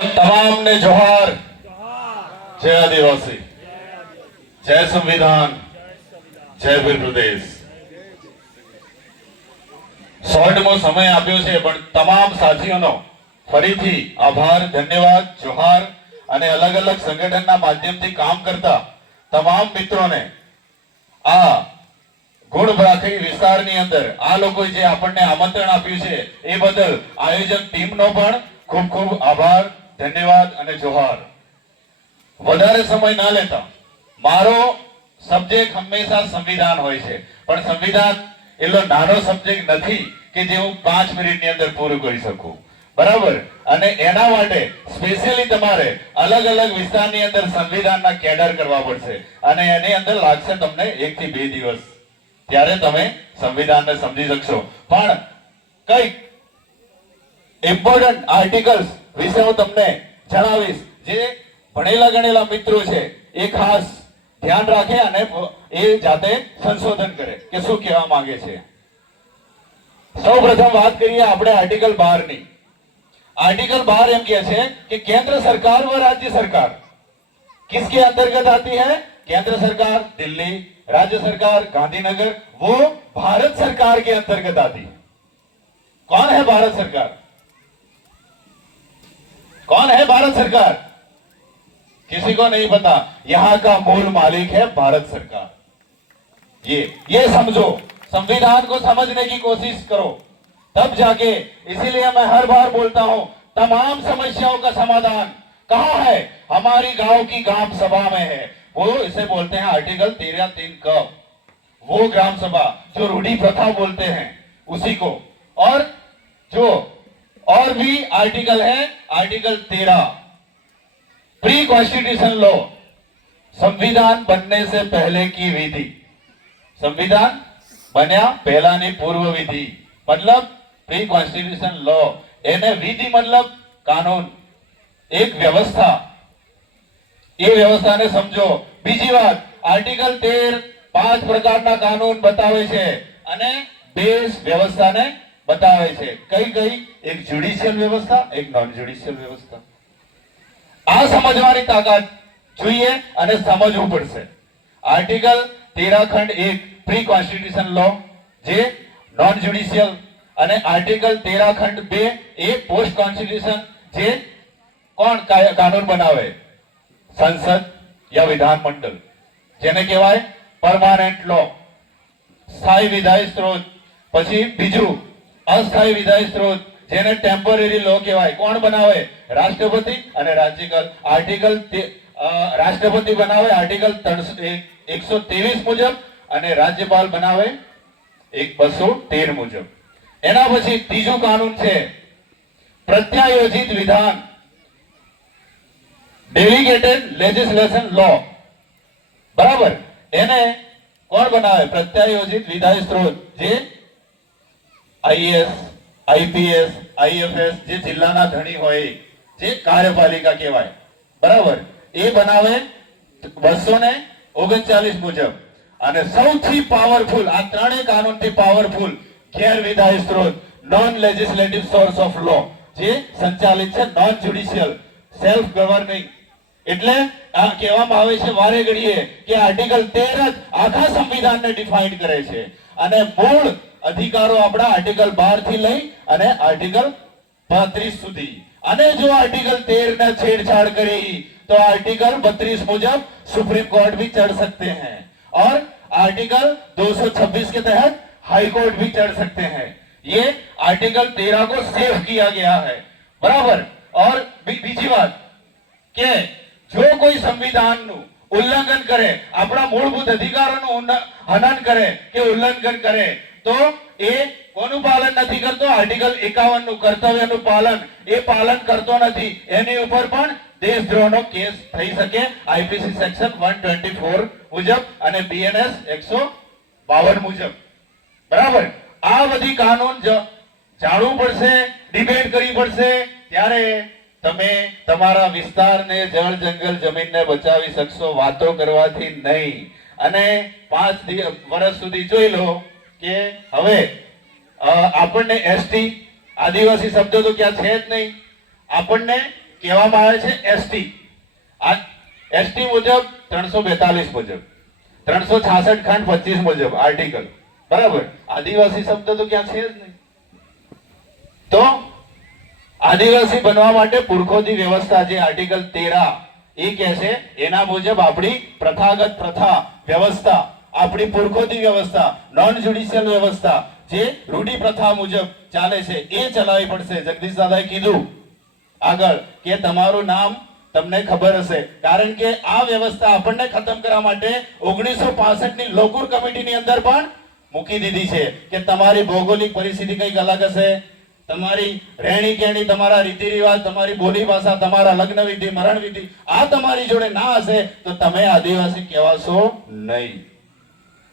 तमाम ने जोहार। जय आदिवासी, जय संविधान, जय વીર પ્રદેશ। શોર્ટમાં સમય આપ્યો છે પણ તમામ સાથીઓનો ફરીથી આભાર, ધન્યવાદ, જોહાર અને અલગ અલગ સંગઠનના માધ્યમથી કામ કરતા તમામ મિત્રોને આ ગુણભરાખી વિસ્તારની અંદર આ લોકોએ જે આપણને આમંત્રણ આપ્યું છે એ બદલ આયોજક ટીમનો પણ ખૂબ ખૂબ આભાર, ધન્યવાદ અને જોહાર। વધારે સમય ના લેતા, મારો સબ્જેક્ટ હંમેશા સંવિધાન હોય છે પણ સંવિધાન એટલો નાનો સબ્જેક્ટ નથી કે જે હું 5 મિનિટની અંદર પૂરું કરી શકું, બરાબર? અને એના માટે સ્પેશિયલી તમારે અલગ અલગ વિસ્તારની અંદર સંવિધાનના કેડર કરવા પડશે અને એની અંદર લાગશે તમને 1 થી 2 દિવસ, ત્યારે તમે સંવિધાનને સમજી શકશો। પણ કઈક ઇમ્પોર્ટન્ટ આર્ટિકલ્સ વિશે હું તમને જણાવીશ, જે ભણેલા ગણેલા મિત્રો છે એ ખાસ ધ્યાન રાખે અને એ જાતે સંશોધન કરે કે શું કહેવા માંગે છે। સૌપ્રથમ વાત કરીએ આપણે આર્ટિકલ 12 ની। आर्टिकल 12 एम कहते हैं कि केंद्र सरकार व राज्य सरकार किसके अंतर्गत आती है? केंद्र सरकार दिल्ली, राज्य सरकार गांधीनगर, वो भारत सरकार के अंतर्गत आती है। कौन है भारत सरकार? कौन है भारत सरकार? किसी को नहीं पता। यहां का मूल मालिक है भारत सरकार। ये समझो, संविधान को समझने की कोशिश करो, तब जाके। इसीलिए मैं हर बार बोलता हूं, तमाम समस्याओं का समाधान कहां है? हमारी गांव की ग्राम सभा में है। वो इसे बोलते हैं आर्टिकल 13(3) क, वो ग्राम सभा जो रूढ़ी प्रथा बोलते हैं उसी को। और जो और भी आर्टिकल है, आर्टिकल 13 प्री कॉन्स्टिट्यूशन लॉ, संविधान बनने से पहले की विधि। संविधान बन्या पहलानी पूर्व विधि, मतलब प्री कॉन्स्टिट्यूशन लॉ। एने विधि मतलब कानून, एक व्यवस्था। ये व्यवस्था ने समझो। बीजी बात, आर्टिकल 13 5 प्रकारना कानून बतावे छे अने देश व्यवस्था ने बतावे छे। कई कई? एक ज्युडिशियल व्यवस्था, एक नॉन ज्युडिशियल व्यवस्था। आ समझवानी ताकत જોઈએ અને સમજવું પડશે। આર્ટિકલ 13 ખંડ 1 પ્રી કોન્સ્ટિટ્યુશન લॉ જે નોન જ્યુડિશિયલ, અને આર્ટિકલ 13 ખંડ 2 એ પોસ્ટ કોન્સ્ટિટ્યુશન જે કોણ કાનૂન બનાવે? સંસદ યા વિધાનમંડળ, જેને કહેવાય પરમાનન્ટ લॉ, સ્થાયી વિધાયી સ્ત્રોત। પછી બીજું અસ્થાયી વિધાયી સ્ત્રોત, જેને ટેમ્પરરી લॉ કહેવાય। કોણ બનાવે? રાષ્ટ્રપતિ અને રાજ્યપાલ। આર્ટિકલ રાષ્ટ્રપતિ બનાવે આર્ટિકલ 123 મુજબ અને રાજ્યપાલ બનાવે 213 મુજબ। એના પછી ત્રીજું કાનૂન છે પ્રત્યાયોજિત વિધાન, ડેલિગેટેડ લેજિસ્લેશન લॉ, બરાબર? એને કોણ બનાવે? પ્રત્યાયોજિત વિધાયી સ્ત્રોત, જે આઈએએસ, આઈપીએસ, આઈએફએસ, જે જિલ્લાના ધણી હોય, જે કાર્યપાલિકા કહેવાય, બરાબર? એ બનાવે 239 મુજબ। અને સૌથી પાવરફુલ, આ ત્રણેય કાનૂનથી પાવરફુલ ગેર વિધાયી સ્ત્રોત, નોન લેજિસ્લેટિવ સોર્સ ઓફ લો, જે સંચાલિત છે નોન જ્યુડિશિયલ સેલ્ફ ગવર્નિંગ। એટલે આ કહેવામાં આવે છે વારે ઘડીએ કે આર્ટિકલ 13 જ આખા સંવિધાનને ડિફાઇન કરે છે અને મૂળ અધિકારો આપણા આર્ટિકલ 12 થી લઈ અને આર્ટિકલ 32 સુધી। અને જો આર્ટિકલ 13 ने छेड़छाड़ करी तो आर्टिकल 32 मुजब सुप्रीम कोर्ट भी चढ़ सकते हैं और आर्टिकल 226 के तहत हाई कोर्ट भी चढ़ सकते हैं। ये आर्टिकल 13 को सेव किया गया है, बराबर? और बीजी बात के जो कोई संविधान नु उल्लंघन करे, अपना मूलभूत अधिकारों हनन करे के उल्लंघन करे, तो ए કોનું પાલન નથી કરતો? આર્ટિકલ 51 નું કર્તવ્યનું પાલન એ પાલન કરતો નથી, એની ઉપર પણ દેશદ્રોહનો કેસ થઈ શકે આઈપીસી સેક્શન 124 મુજબ અને બીએનએસ 152 મુજબ, બરાબર? આ બધી કાનૂન જાણવું પડશે, ડિબેટ કરવી પડશે, ત્યારે તમે તમારા વિસ્તારને જળ જંગલ જમીનને બચાવી શકશો વાતો કરવાથી નહીં। અને 5 વર્ષ સુધી જોઈ લો કે હવે આપણને એસટી આદિવાસી શબ્દો તો ક્યાં છે જ નહીં। આપણને કહેવામાં આવે છે એસટી. આ એસટી મુજબ 342 મુજબ 366 ખંડ 25 મુજબ આર્ટિકલ, બરાબર. આદિવાસી શબ્દ તો ક્યાં છે જ નહીં. તો આદિવાસી બનવા માટે પુરખોથી વ્યવસ્થા જે આર્ટિકલ 13 એ કહે છે એના મુજબ આપણી પ્રથાગત પ્રથા વ્યવસ્થા, આપણી પુરખોથી વ્યવસ્થા, નોન જ્યુડિશિયલ વ્યવસ્થા જે રૂઢિ પ્રથા મુજબ ચાલે છે એ ચલાવવી પડશે. જગદીશ દાદાએ કીધું આગળ કે તમારું નામ તમને ખબર હશે, કારણ કે આ વ્યવસ્થા આપણને ખતમ કરવા માટે 1965 ની લોકુર કમિટીની અંદર પણ મૂકી દીધી છે કે તમારી ભૌગોલિક પરિસ્થિતિ કંઈક અલગ હશે, તમારી રહેણી કહેણી, તમારા રીતિ રિવાજ, તમારી બોલી ભાષા, તમારા લગ્ન વિધિ, મરણ વિધિ આ તમારી જોડે ના હશે તો તમે આદિવાસી કહેવાશો નહીં.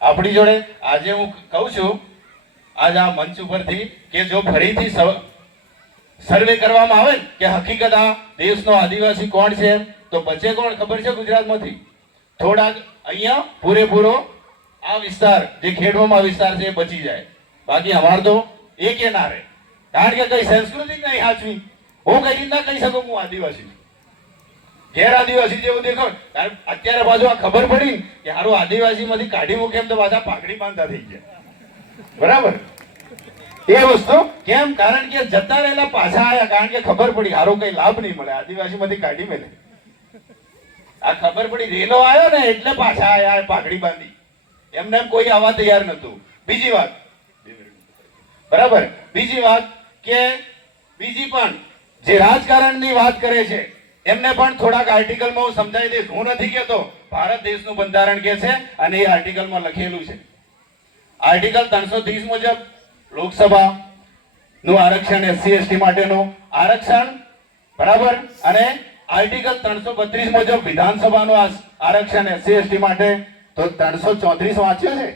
આપણી જોડે આજે હું કહું છું આજ આ મંચ ઉપરથી કે જો ફરીથી સર્વે કરવામાં આવે કે હકીકત આ દેશનો આદિવાસી કોણ છે તો બચે કોણ ખબર છે? ગુજરાતમાંથી થોડાક અહીંયા પૂરેપૂરો આ વિસ્તાર જે ખેડવામાં વિસ્તાર છે એ બચી જાય, બાકી અમાર તો એ કે ના રહે. કારણ કે કઈ સંસ્કૃતિ નહીં સાચવી. હું કઈ રીતના કહી શકું હું આદિવાસી ગેર આદિવાસી જેવું દેખો? કારણ અત્યારે પાછું આ ખબર પડી કે હારું આદિવાસી માંથી કાઢી મૂકે એમ તો પાછા પાઘડી બાંધતા થઈ ગયા, બરાબર. એ વસ્તુ કેમ? કારણ કે જતા રહેલા પાછા આયા, કારણ કે ખબર પડી હારો કઈ લાભ નહીં મળે, આદિવાસી માંથી કાઢી મેલે. આ ખબર પડી રેલો આવ્યો ને એટલે પાછા આયા પાઘડી બાંધી, એમને એમ કોઈ આવવા તૈયાર નતું. બીજી વાત, બરાબર, બીજી વાત કે બીજી પણ જે રાજકારણની વાત કરે છે એમને પણ થોડાક આર્ટિકલમાં હું સમજાવી દઈશ. હું નથી કહેતો, ભારત દેશનું બંધારણ કે છે અને એ આર્ટિકલમાં લખેલું છે. આર્ટિકલ 330 મુજબ લોકસભા નું આરક્ષણ, SC ST માટેનું આરક્ષણ, બરાબર, અને આર્ટિકલ 332 મુજબ વિધાનસભાનું આરક્ષણ SC ST માટે. તો 334 વાંચ્યો છે?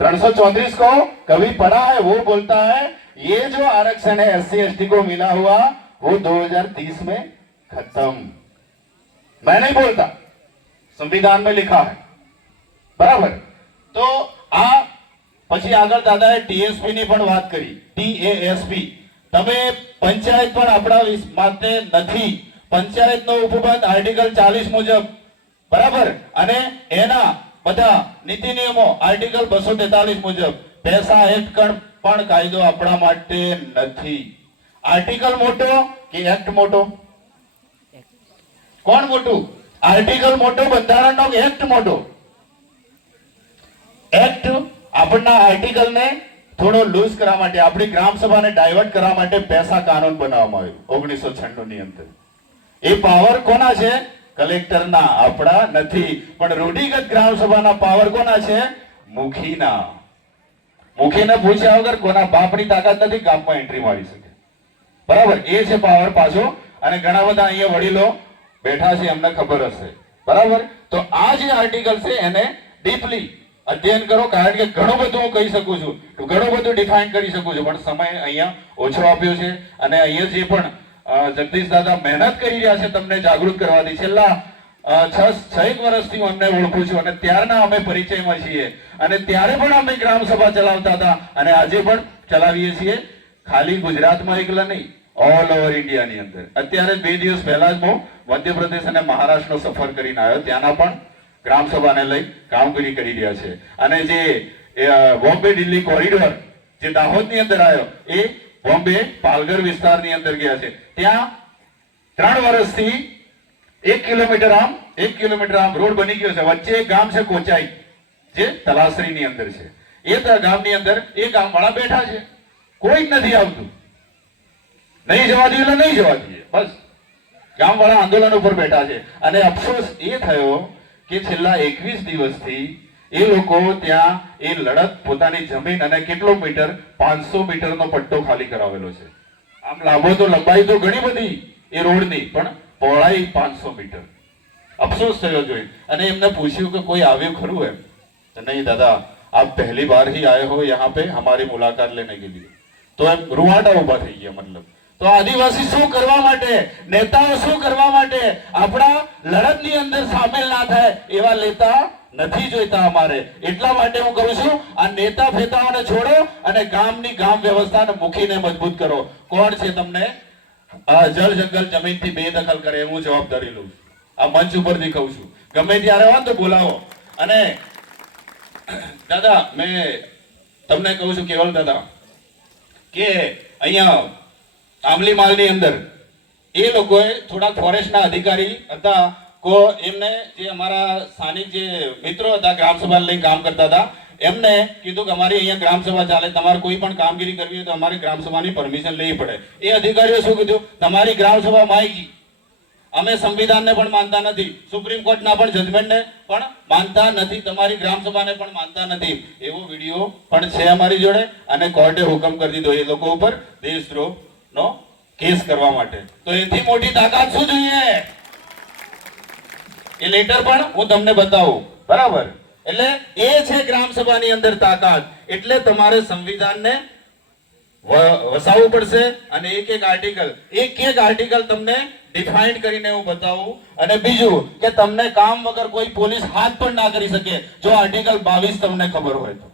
334 को कभी पढ़ा है? वो बोलता है ये जो आरक्षण है SC ST को मिला हुआ वो 2030 में खत्म. मैं नहीं बोलता, संविधान में लिखा है, बराबर. तो આ પછી આગળ દાદાએ TSP ની પણ વાત કરી, TASP. તમે પંચાયત પણ આપણા માટે નથી. પંચાયતનો ઉપબંધ આર્ટિકલ 40 મુજબ, બરાબર, અને એના બધા નીતિ નિયમો આર્ટિકલ 243 મુજબ. પૈસા એક્ટ પણ કાયદો આપણા માટે નથી. આર્ટિકલ મોટો કે એક્ટ મોટો? કોણ મોટું? આર્ટિકલ મોટો બંધારણનો કે એક્ટ મોટો? એક્ટ આપણના આર્ટિકલને થોડો લૂઝ કરવા માટે, આપણી ગ્રામ સભાને ડાયવર્ટ કરવા માટે પૈસા કાનૂન બનાવવામાં આવ્યો 1996 ની અંદર. એ પાવર કોના છે? કલેક્ટરના, આપણા નથી. પણ રૂઢિગત ગ્રામ સભાના પાવર કોના છે? મુખીના. મુખીને પૂછ્યા વગર કોના બાપની તાકાત નથી ગામમાં એન્ટ્રી મારી શકે, બરાબર. એ છે પાવર પાછો. અને ઘણા બધા અહીંયા વડીલો બેઠા છે, એમને ખબર હશે, બરાબર. તો આ જે આર્ટિકલ છે એને ડીપલી અધ્યયન કરો, કારણ કે ઘણું બધું હું કહી શકું છું, ઘણું બધું ડિફાઇન કરી શકું છું, પણ સમય અહીંયા ઓછો આપ્યો છે. અને અહીંયા જે પણ જગદીશ દાદા મહેનત કરી રહ્યા છે તમને જાગૃત કરવાની, છેલ્લા 6 વર્ષથી હું અમને ઓળખું છું અને ત્યારના અમે પરિચયમાં છીએ. અને ત્યારે પણ અમે ગ્રામ સભા ચલાવતા હતા અને આજે પણ ચલાવીએ છીએ. ખાલી ગુજરાતમાં એકલા નહીં, ઓલ ઓવર ઇન્ડિયાની અંદર. અત્યારે 2 દિવસ પહેલા જ હું મધ્યપ્રદેશ અને મહારાષ્ટ્રનો સફર કરીને આવ્યો, ત્યાંના પણ ગ્રામ સભાને લઈ કામગીરી કરી રહ્યા છે. અને જે બોમ્બે દિલ્હી કોરિડોર જે દાહોદની અંદર આવ્યો એ બોમ્બે પાલઘર વિસ્તારની અંદર ગયા છે. ત્યાં 3 વર્ષથી 1 કિલોમીટર આમ રોડ બની ગયો છે. વચ્ચે એક ગામ છે કોચાઈ જે તલાસરીની અંદર છે. એ ગામની અંદર એ ગામવાળા બેઠા છે, કોઈ જ નથી આવતું. નહીં જવા દઈએ એટલે નહીં જવા દઈએ, બસ. ગામવાળા આંદોલન ઉપર બેઠા છે. અને અફસોસ એ થયો કે છેલ્લા 21 દિવસથી એ લોકો ત્યાં એ લડત પોતાની જમીન અને કેટલો મીટર 500 મીટરનો પટ્ટો ખાલી કરાવેલો છે. આમ લાંબો તો લંબાઈ તો ઘણી બધી એ રોડની, પણ પહોળાઈ 500 મીટર. અફસોસ થયો જોઈ. અને એમને પૂછ્યું કે કોઈ આવ્યું ખરું? એમ તો નહીં દાદા, આપ પહેલી બાર ही आए हो यहाँ पे हमारी मुलाकात लेने के लिए. તો એમ રૂવાટા ઉભા થઈ ગયા. મતલબ તો આદિવાસી શું કરવા માટે, નેતાઓ શું કરવા માટે આપણા લડતની અંદર સામેલ ના થાય એવા નેતા નથી જોઈતા અમારે. એટલા માટે હું કહું છું આ નેતા ફેતાઓને છોડો અને ગામની ગામ વ્યવસ્થાને મૂકીને મજબૂત કરો. કોણ છે તમને આ જળ જંગલ જમીનથી બેદખલ કરે હું જવાબદારી લઉં છું. આ મંચ ઉપરથી કહું છું. ગમે ત્યારે હોય ને તો બોલાવો. અને દાદા મેં તમને કહું છું કેવલ દાદા કે અહીંયા આંબલી માલની અંદર એ લોકોએ થોડા ફોરેસ્ટના અધિકારી હતા કો એમને જે અમારા સ્થાનિક જે મિત્રો હતા ગ્રામસભા લઈને કામ કરતા હતા એમને કીધું કે અમારી અહીંયા ગ્રામસભા ચાલે, તમારે કોઈ પણ કામગીરી કરવી હોય તો અમારે ગ્રામસભાની પરમિશન લેવી પડે. એ અધિકારીઓ શું કીધું, તમારી ગ્રામસભા માયગી, અમે સંવિધાનને પણ માનતા નથી, સુપ્રીમ કોર્ટના પણ જજમેન્ટને પણ માનતા નથી, તમારી ગ્રામસભાને પણ માનતા નથી. એવો વિડીયો પણ છે અમારી જોડે અને કોર્ટે હુકમ કરી દીધો એ લોકો ઉપર દેશદ્રોહનો કેસ કરવા માટે. તો એથી મોટી તાકાત શું જોઈએ? એ લેટર પણ હું તમને બતાવું. બરાબર? એટલે એ છે ગ્રામસભાની અંદર તાકાત. એટલે તમારે સંવિધાનને વસાવવું પડશે અને એક એક આર્ટિકલ તમને ડિફાઇન કરીને હું બતાવું. અને બીજું કે તમને કામ વગર કોઈ પોલીસ હાથ પણ ના કરી શકે જો આર્ટિકલ 22 તમને ખબર હોય તો.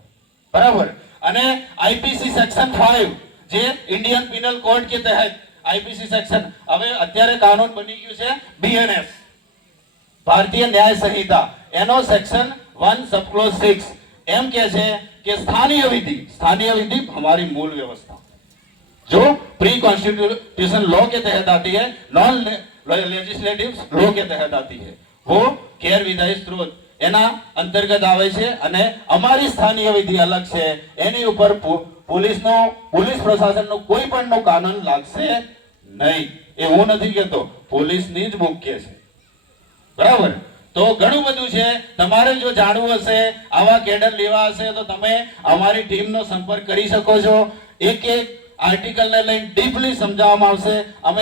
બરાબર? અને આઈપીસી સેક્શન 5 જે इंडियन पिनल कोड के तहत आईपीसी सेक्शन હવે અત્યારે કાનૂન બની ગયું છે બીએનએસ ભારતીય ન્યાય સંહિતા એનો સેક્શન 1 सब क्लॉज 6 એમ કહે છે કે स्थानीय विधि हमारी मूल व्यवस्था जो प्री कॉन्स्टिट्यूशन लॉ के तहत आती है, नॉन लेजिस्लेटिव लॉ के तहत आती है, वो गैर विधायी स्त्रोत એના અંતર્ગત આવે છે. અને અમારી સ્થાનીય વિધિ અલગ છે, એની ઉપર પોલીસ પ્રશાસનનો કોઈ પણ નો કાનૂન લાગશે નહીં. એ હું નથી કહેતો, પોલીસની જ બુક કહે છે. બરાબર? તો ઘણું બધું છે. તમારે જો જાણવું હશે, આવા કેડર લેવા હશે તો તમે અમારી ટીમનો સંપર્ક કરી શકો છો. એક આર્ટિકલને લઈને ડીપલી સમજાવવામાં આવશે.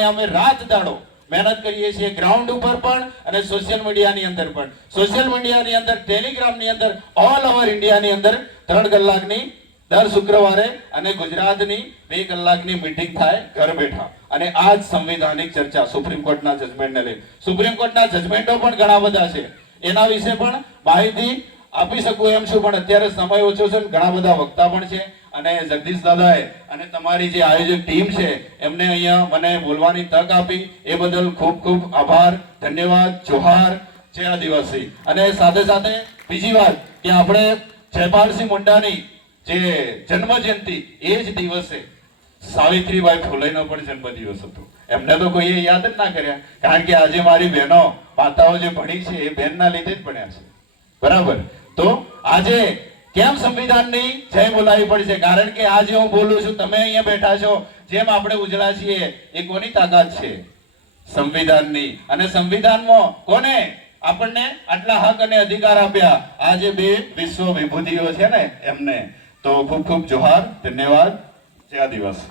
અમે રાત દાડો મહેનત કરીએ છીએ ગ્રાઉન્ડ ઉપર પણ અને સોશિયલ મીડિયાની અંદર પણ. સોશિયલ મીડિયાની અંદર, ટેલિગ્રામની અંદર, ઓલ ઓવર ઇન્ડિયાની અંદર 3 કલાકની દર શુક્રવારે અને ગુજરાતની 2 કલાકની મીટિંગ થાય ઘર બેઠા. અને આ જ સંવિધાનિક ચર્ચા સુપ્રીમ કોર્ટના જજમેન્ટને લઈને. સુપ્રીમ કોર્ટના જજમેન્ટો પણ ઘણા બધા છે, એના વિશે પણ માહિતી આપી શકું એમ છું, પણ અત્યારે સમય ઓછો છે. ઘણા બધા વક્તા પણ છે અને જગદીશ દાદાએ અને તમારી જે આયોજક ટીમ છે એમને અહીંયા મને બોલવાની તક આપી એ બદલ ખૂબ ખૂબ આભાર, ધન્યવાદ, જોહાર, જય આદિવાસી. અને સાથે સાથે બીજી વાત કે આપણે જયપાલસિંહ મુંડાની જે જન્મ જયંતિ એ જ દિવસે સાવિત્રીબાઈ ફૂલેનો પણ જન્મદિવસ હતો. એમને તો કોઈએ યાદ જ ના કર્યા, કારણ કે આજે મારી બહેનો માતાઓ જે ભણી છે એ બહેનના લીધે જ ભણ્યા છે. બરાબર? તો આજે કેમ સંવિધાનની જય બોલાવી પડશે? કારણ કે આજે હું બોલું છું, તમે અહીંયા બેઠા છો, જેમ આપણે ઉજળા છીએ, એ કોની તાકાત છે? સંવિધાનની. અને સંવિધાનમાં કોને આપણને આટલા હક અને અધિકાર આપ્યા? આ જે 2 વિશ્વ વિભૂતિઓ છે ને એમને. તો ખૂબ ખૂબ જોહાર, ધન્યવાદ, જય આદિવાસી.